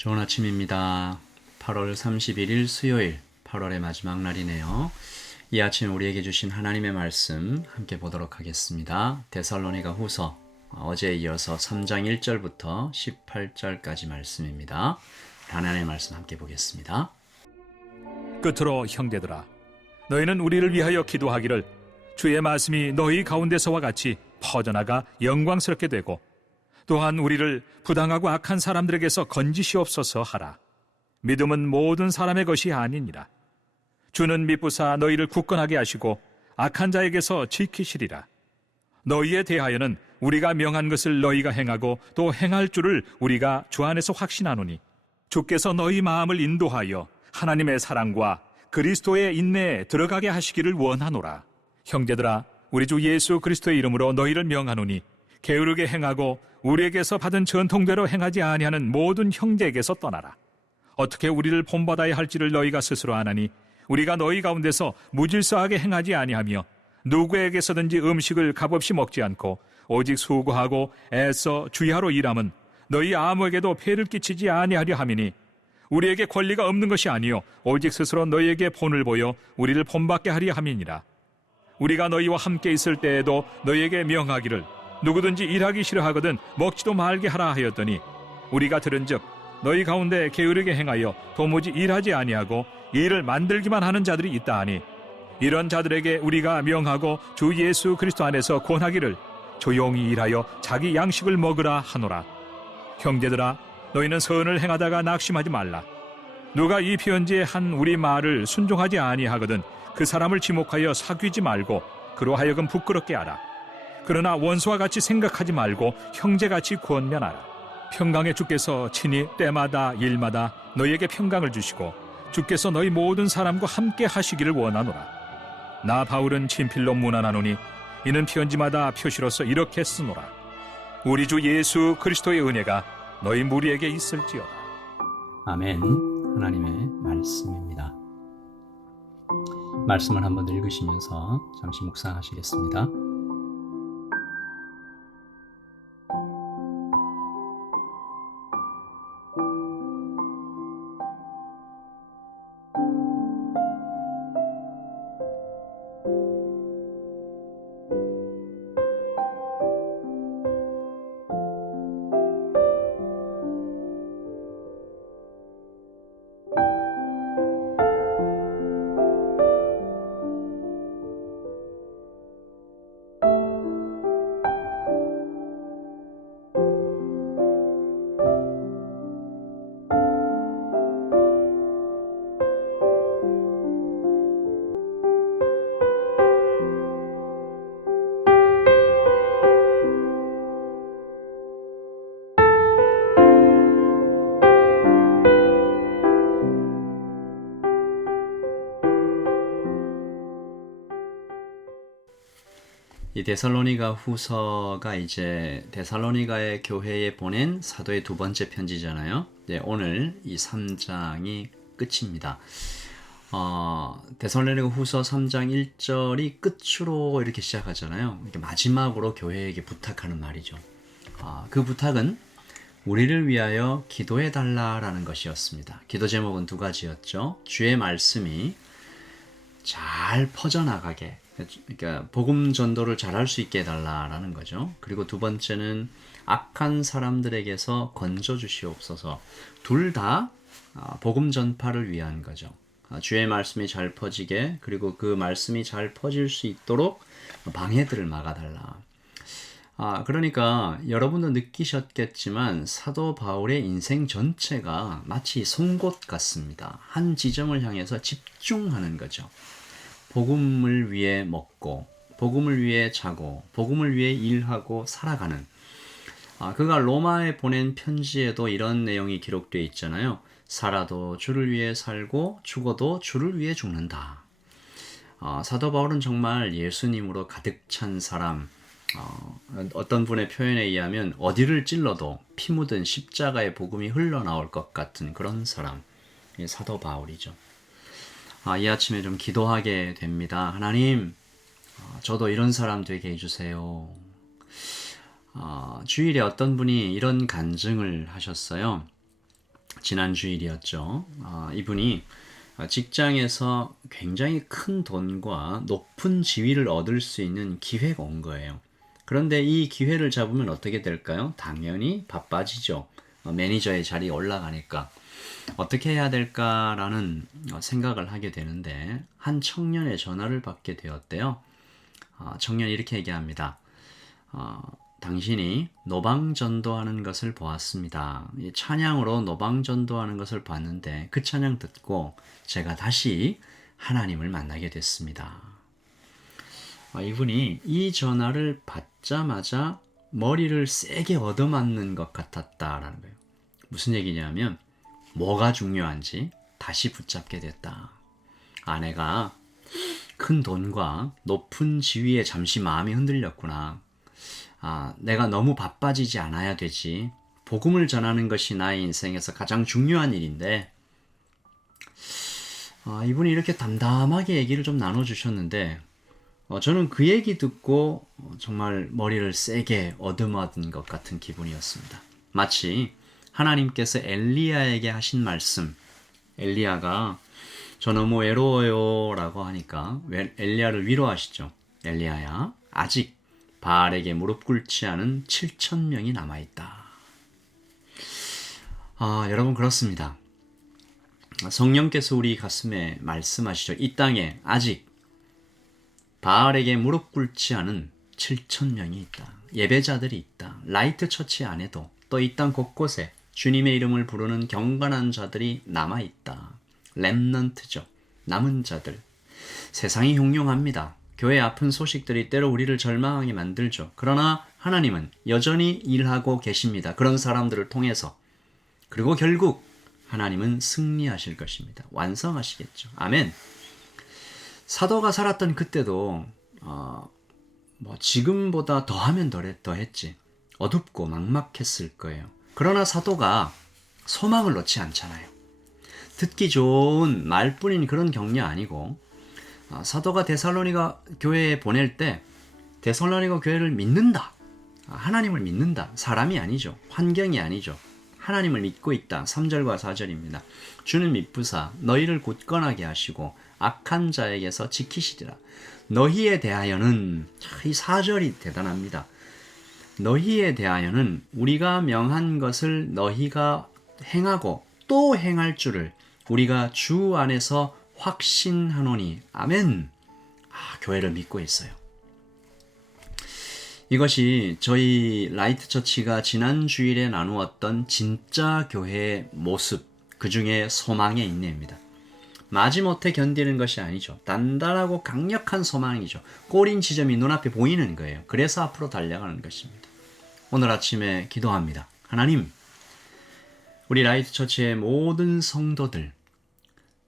좋은 아침입니다. 8월 31일 수요일, 8월의 마지막 날이네요. 이 아침 우리에게 주신 하나님의 말씀 함께 보도록 하겠습니다. 데살로니가 후서 어제에 이어서 3장 1절부터 18절까지 말씀입니다. 하나님의 말씀 함께 보겠습니다. 끝으로 형제들아, 너희는 우리를 위하여 기도하기를 주의 말씀이 너희 가운데서와 같이 퍼져나가 영광스럽게 되고 또한 우리를 부당하고 악한 사람들에게서 건지시옵소서 하라. 믿음은 모든 사람의 것이 아니니라. 주는 미쁘사 너희를 굳건하게 하시고 악한 자에게서 지키시리라. 너희에 대하여는 우리가 명한 것을 너희가 행하고 또 행할 줄을 우리가 주 안에서 확신하노니 주께서 너희 마음을 인도하여 하나님의 사랑과 그리스도의 인내에 들어가게 하시기를 원하노라. 형제들아, 우리 주 예수 그리스도의 이름으로 너희를 명하노니 게으르게 행하고 우리에게서 받은 전통대로 행하지 아니하는 모든 형제에게서 떠나라. 어떻게 우리를 본받아야 할지를 너희가 스스로 아나니 우리가 너희 가운데서 무질서하게 행하지 아니하며 누구에게서든지 음식을 값없이 먹지 않고 오직 수고하고 애써 주야로 일함은 너희 아무에게도 폐를 끼치지 아니하려 함이니 우리에게 권리가 없는 것이 아니요 오직 스스로 너희에게 본을 보여 우리를 본받게 하려 함이니라. 우리가 너희와 함께 있을 때에도 너희에게 명하기를 누구든지 일하기 싫어하거든 먹지도 말게 하라 하였더니 우리가 들은즉 너희 가운데 게으르게 행하여 도무지 일하지 아니하고 일을 만들기만 하는 자들이 있다 하니 이런 자들에게 우리가 명하고 주 예수 그리스도 안에서 권하기를 조용히 일하여 자기 양식을 먹으라 하노라. 형제들아, 너희는 선을 행하다가 낙심하지 말라. 누가 이 편지에 한 우리 말을 순종하지 아니하거든 그 사람을 지목하여 사귀지 말고 그로 하여금 부끄럽게 하라. 그러나 원수와 같이 생각하지 말고 형제같이 권면하라. 평강의 주께서 친히 때마다 일마다 너희에게 평강을 주시고 주께서 너희 모든 사람과 함께 하시기를 원하노라. 나 바울은 친필로 문안하노니 이는 편지마다 표시로서 이렇게 쓰노라. 우리 주 예수 그리스도의 은혜가 너희 무리에게 있을지어다. 아멘. 하나님의 말씀입니다. 말씀을 한번 읽으시면서 잠시 묵상하시겠습니다. 이 데살로니가 후서가 이제 데살로니가의 교회에 보낸 사도의 두 번째 편지잖아요. 네, 오늘 이 3장이 끝입니다. 데살로니가 후서 3장 1절이 끝으로 이렇게 시작하잖아요. 이렇게 마지막으로 교회에게 부탁하는 말이죠. 그 부탁은 우리를 위하여 기도해 달라라는 것이었습니다. 기도 제목은 두 가지였죠. 주의 말씀이 잘 퍼져나가게, 그러니까 복음 전도를 잘할 수 있게 해달라라는 거죠. 그리고 두 번째는 악한 사람들에게서 건져 주시옵소서. 둘 다 복음 전파를 위한 거죠. 주의 말씀이 잘 퍼지게, 그리고 그 말씀이 잘 퍼질 수 있도록 방해들을 막아달라. 그러니까 여러분도 느끼셨겠지만 사도 바울의 인생 전체가 마치 송곳 같습니다. 한 지점을 향해서 집중하는 거죠. 복음을 위해 먹고, 복음을 위해 자고, 복음을 위해 일하고 살아가는. 그가 로마에 보낸 편지에도 이런 내용이 기록되어 있잖아요. 살아도 주를 위해 살고 죽어도 주를 위해 죽는다. 사도 바울은 정말 예수님으로 가득 찬 사람, 어떤 분의 표현에 의하면 어디를 찔러도 피 묻은 십자가의 복음이 흘러나올 것 같은 그런 사람, 사도 바울이죠. 이 아침에 좀 기도하게 됩니다. 하나님, 저도 이런 사람 되게 해주세요. 주일에 어떤 분이 이런 간증을 하셨어요. 지난 주일이었죠. 이분이 직장에서 굉장히 큰 돈과 높은 지위를 얻을 수 있는 기회가 온 거예요. 그런데 이 기회를 잡으면 어떻게 될까요? 당연히 바빠지죠. 매니저의 자리에 올라가니까. 어떻게 해야 될까라는 생각을 하게 되는데 한 청년의 전화를 받게 되었대요. 청년이 이렇게 얘기합니다. 당신이 노방전도하는 것을 보았습니다. 찬양으로 노방전도하는 것을 봤는데 그 찬양 듣고 제가 다시 하나님을 만나게 됐습니다. 이분이 이 전화를 받자마자 머리를 세게 얻어맞는 것 같았다라는 거예요. 무슨 얘기냐면 뭐가 중요한지 다시 붙잡게 됐다. 아내가 큰 돈과 높은 지위에 잠시 마음이 흔들렸구나. 내가 너무 바빠지지 않아야 되지. 복음을 전하는 것이 나의 인생에서 가장 중요한 일인데, 이분이 이렇게 담담하게 얘기를 좀 나눠주셨는데, 저는 그 얘기 듣고 정말 머리를 세게 얻어맞은 것 같은 기분이었습니다. 마치 하나님께서 엘리야에게 하신 말씀, 엘리야가 저 너무 외로워요 라고 하니까 엘리야를 위로하시죠. 엘리야야, 아직 바알에게 무릎 꿇지 않은 7,000명이 남아있다. 여러분 그렇습니다. 성령께서 우리 가슴에 말씀하시죠. 이 땅에 아직 바알에게 무릎 꿇지 않은 7,000명이 있다. 예배자들이 있다. 라이트 처치 안에도 또 이 땅 곳곳에 주님의 이름을 부르는 경건한 자들이 남아있다. 렘넌트죠. 남은 자들. 세상이 흉흉합니다. 교회 아픈 소식들이 때로 우리를 절망하게 만들죠. 그러나 하나님은 여전히 일하고 계십니다. 그런 사람들을 통해서. 그리고 결국 하나님은 승리하실 것입니다. 완성하시겠죠. 아멘. 사도가 살았던 그때도 지금보다 더하면 더했지. 어둡고 막막했을 거예요. 그러나 사도가 소망을 놓지 않잖아요. 듣기 좋은 말뿐인 그런 격려 아니고 사도가 데살로니가 교회에 보낼 때 데살로니가 교회를 믿는다. 하나님을 믿는다. 사람이 아니죠. 환경이 아니죠. 하나님을 믿고 있다. 3절과 4절입니다. 주는 미쁘사 너희를 굳건하게 하시고 악한 자에게서 지키시리라. 너희에 대하여는 이 4절이 대단합니다. 너희에 대하여는 우리가 명한 것을 너희가 행하고 또 행할 줄을 우리가 주 안에서 확신하노니. 아멘. 교회를 믿고 있어요. 이것이 저희 라이트 처치가 지난 주일에 나누었던 진짜 교회의 모습, 그 중에 소망의 인내입니다. 마지못해 견디는 것이 아니죠. 단단하고 강력한 소망이죠. 꼬린 지점이 눈앞에 보이는 거예요. 그래서 앞으로 달려가는 것입니다. 오늘 아침에 기도합니다. 하나님, 우리 라이트 처치의 모든 성도들,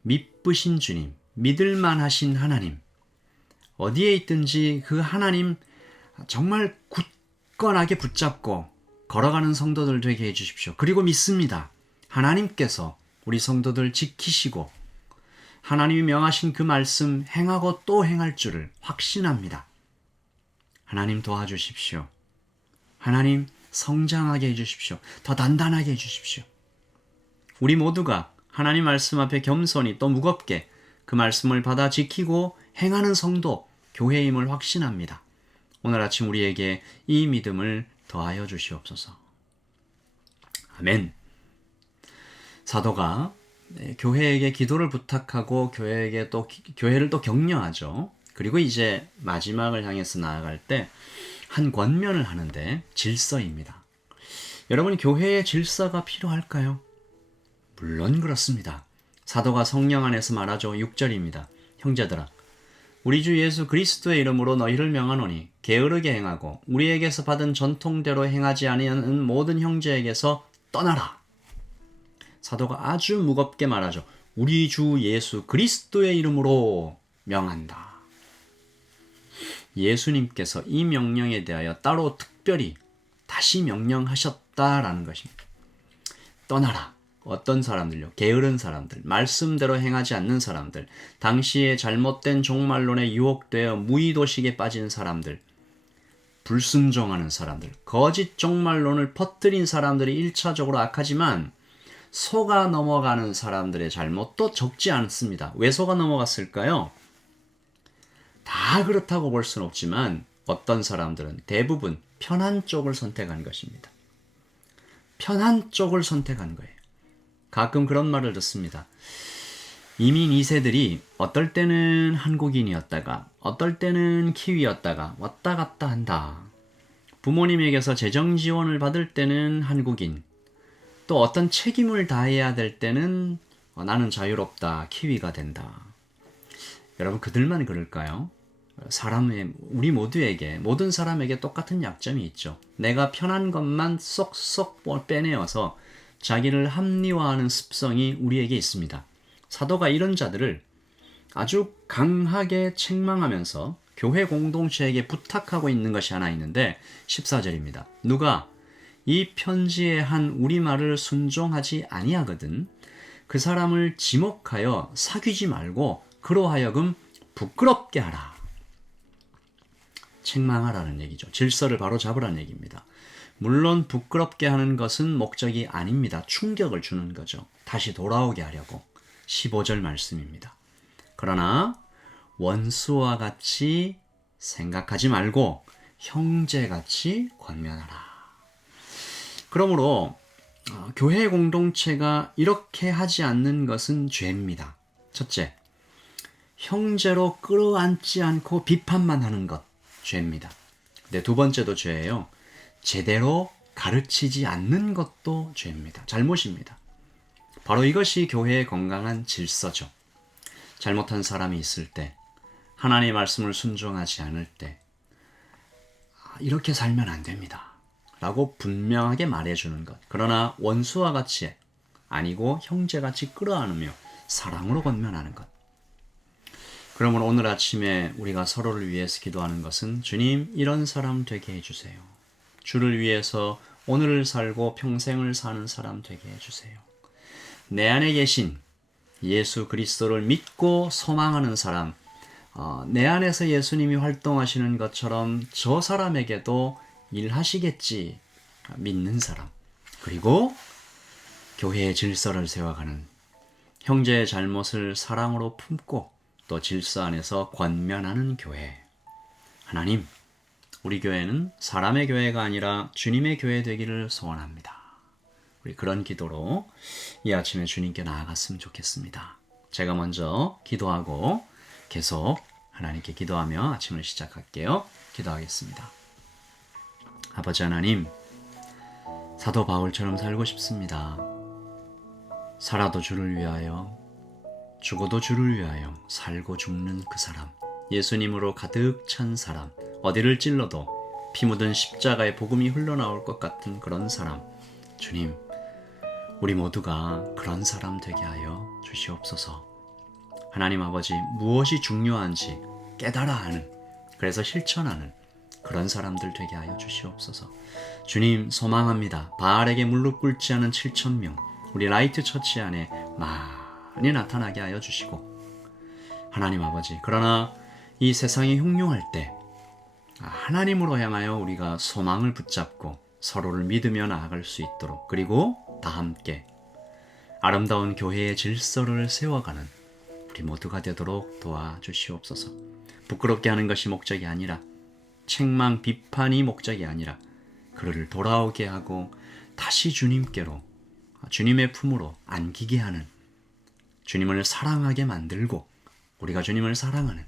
믿으신 주님, 믿을만 하신 하나님, 어디에 있든지 그 하나님 정말 굳건하게 붙잡고 걸어가는 성도들 되게 해주십시오. 그리고 믿습니다. 하나님께서 우리 성도들 지키시고 하나님이 명하신 그 말씀 행하고 또 행할 줄을 확신합니다. 하나님 도와주십시오. 하나님 성장하게 해주십시오. 더 단단하게 해주십시오. 우리 모두가 하나님 말씀 앞에 겸손히 또 무겁게 그 말씀을 받아 지키고 행하는 성도, 교회임을 확신합니다. 오늘 아침 우리에게 이 믿음을 더하여 주시옵소서. 아멘. 사도가 교회에게 기도를 부탁하고 교회를 또 격려하죠. 그리고 이제 마지막을 향해서 나아갈 때 한 권면을 하는데 질서입니다. 여러분, 교회의 질서가 필요할까요? 물론 그렇습니다. 사도가 성령 안에서 말하죠. 6절입니다. 형제들아, 우리 주 예수 그리스도의 이름으로 너희를 명하노니 게으르게 행하고 우리에게서 받은 전통대로 행하지 아니하는 모든 형제에게서 떠나라. 사도가 아주 무겁게 말하죠. 우리 주 예수 그리스도의 이름으로 명한다. 예수님께서 이 명령에 대하여 따로 특별히 다시 명령하셨다라는 것입니다. 떠나라. 어떤 사람들요? 게으른 사람들, 말씀대로 행하지 않는 사람들, 당시의 잘못된 종말론에 유혹되어 무의도식에 빠진 사람들, 불순종하는 사람들, 거짓 종말론을 퍼뜨린 사람들이 1차적으로 악하지만 속아 넘어가는 사람들의 잘못도 적지 않습니다. 왜 속아 넘어갔을까요? 다 그렇다고 볼 수는 없지만 어떤 사람들은 대부분 편한 쪽을 선택한 것입니다. 편한 쪽을 선택한 거예요. 가끔 그런 말을 듣습니다. 이민 2세들이 어떨 때는 한국인이었다가 어떨 때는 키위였다가 왔다 갔다 한다. 부모님에게서 재정 지원을 받을 때는 한국인, 또 어떤 책임을 다해야 될 때는 나는 자유롭다, 키위가 된다. 여러분, 그들만 그럴까요? 우리 모두에게, 모든 사람에게 똑같은 약점이 있죠. 내가 편한 것만 쏙쏙 빼내어서 자기를 합리화하는 습성이 우리에게 있습니다. 사도가 이런 자들을 아주 강하게 책망하면서 교회 공동체에게 부탁하고 있는 것이 하나 있는데 14절입니다. 누가 이 편지에 한 우리말을 순종하지 아니하거든 그 사람을 지목하여 사귀지 말고 그로 하여금 부끄럽게 하라. 책망하라는 얘기죠. 질서를 바로 잡으라는 얘기입니다. 물론 부끄럽게 하는 것은 목적이 아닙니다. 충격을 주는 거죠. 다시 돌아오게 하려고. 15절 말씀입니다. 그러나 원수와 같이 생각하지 말고 형제같이 권면하라. 그러므로 교회 공동체가 이렇게 하지 않는 것은 죄입니다. 첫째, 형제로 끌어안지 않고 비판만 하는 것, 죄입니다. 근데 두 번째도 죄예요. 제대로 가르치지 않는 것도 죄입니다. 잘못입니다. 바로 이것이 교회의 건강한 질서죠. 잘못한 사람이 있을 때, 하나님의 말씀을 순종하지 않을 때, 이렇게 살면 안 됩니다. 라고 분명하게 말해주는 것. 그러나 원수와 같이 아니고 형제같이 끌어안으며 사랑으로 권면하는 것. 그러므로 오늘 아침에 우리가 서로를 위해서 기도하는 것은 주님, 이런 사람 되게 해주세요. 주를 위해서 오늘을 살고 평생을 사는 사람 되게 해주세요. 내 안에 계신 예수 그리스도를 믿고 소망하는 사람, 내 안에서 예수님이 활동하시는 것처럼 저 사람에게도 일하시겠지 믿는 사람, 그리고 교회의 질서를 세워가는, 형제의 잘못을 사랑으로 품고 또 질서 안에서 권면하는 교회. 하나님, 우리 교회는 사람의 교회가 아니라 주님의 교회 되기를 소원합니다. 우리 그런 기도로 이 아침에 주님께 나아갔으면 좋겠습니다. 제가 먼저 기도하고 계속 하나님께 기도하며 아침을 시작할게요. 기도하겠습니다. 아버지 하나님, 사도 바울처럼 살고 싶습니다. 살아도 주를 위하여, 죽어도 주를 위하여 살고 죽는 그 사람, 예수님으로 가득 찬 사람, 어디를 찔러도 피 묻은 십자가의 복음이 흘러나올 것 같은 그런 사람, 주님, 우리 모두가 그런 사람 되게 하여 주시옵소서. 하나님 아버지, 무엇이 중요한지 깨달아 하는, 그래서 실천하는 그런 사람들 되게 하여 주시옵소서. 주님, 소망합니다. 바알에게 무릎 꿇지 않은 7,000명 우리 라이트 처치 안에 많이 나타나게 하여 주시고, 하나님 아버지, 그러나 이 세상이 흉흉할 때 하나님으로 향하여 우리가 소망을 붙잡고 서로를 믿으며 나아갈 수 있도록, 그리고 다 함께 아름다운 교회의 질서를 세워가는 우리 모두가 되도록 도와주시옵소서. 부끄럽게 하는 것이 목적이 아니라, 책망, 비판이 목적이 아니라 그를 돌아오게 하고 다시 주님께로, 주님의 품으로 안기게 하는, 주님을 사랑하게 만들고 우리가 주님을 사랑하는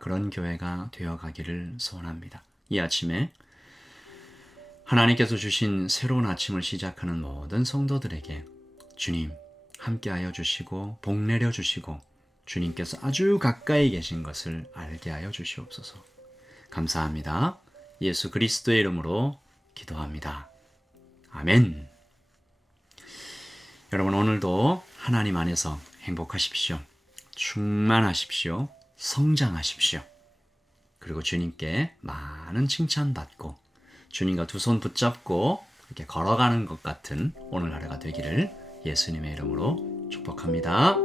그런 교회가 되어가기를 소원합니다. 이 아침에 하나님께서 주신 새로운 아침을 시작하는 모든 성도들에게 주님 함께하여 주시고 복 내려 주시고 주님께서 아주 가까이 계신 것을 알게 하여 주시옵소서. 감사합니다. 예수 그리스도의 이름으로 기도합니다. 아멘. 여러분, 오늘도 하나님 안에서 행복하십시오. 충만하십시오. 성장하십시오. 그리고 주님께 많은 칭찬받고 주님과 두 손 붙잡고 이렇게 걸어가는 것 같은 오늘 하루가 되기를 예수님의 이름으로 축복합니다.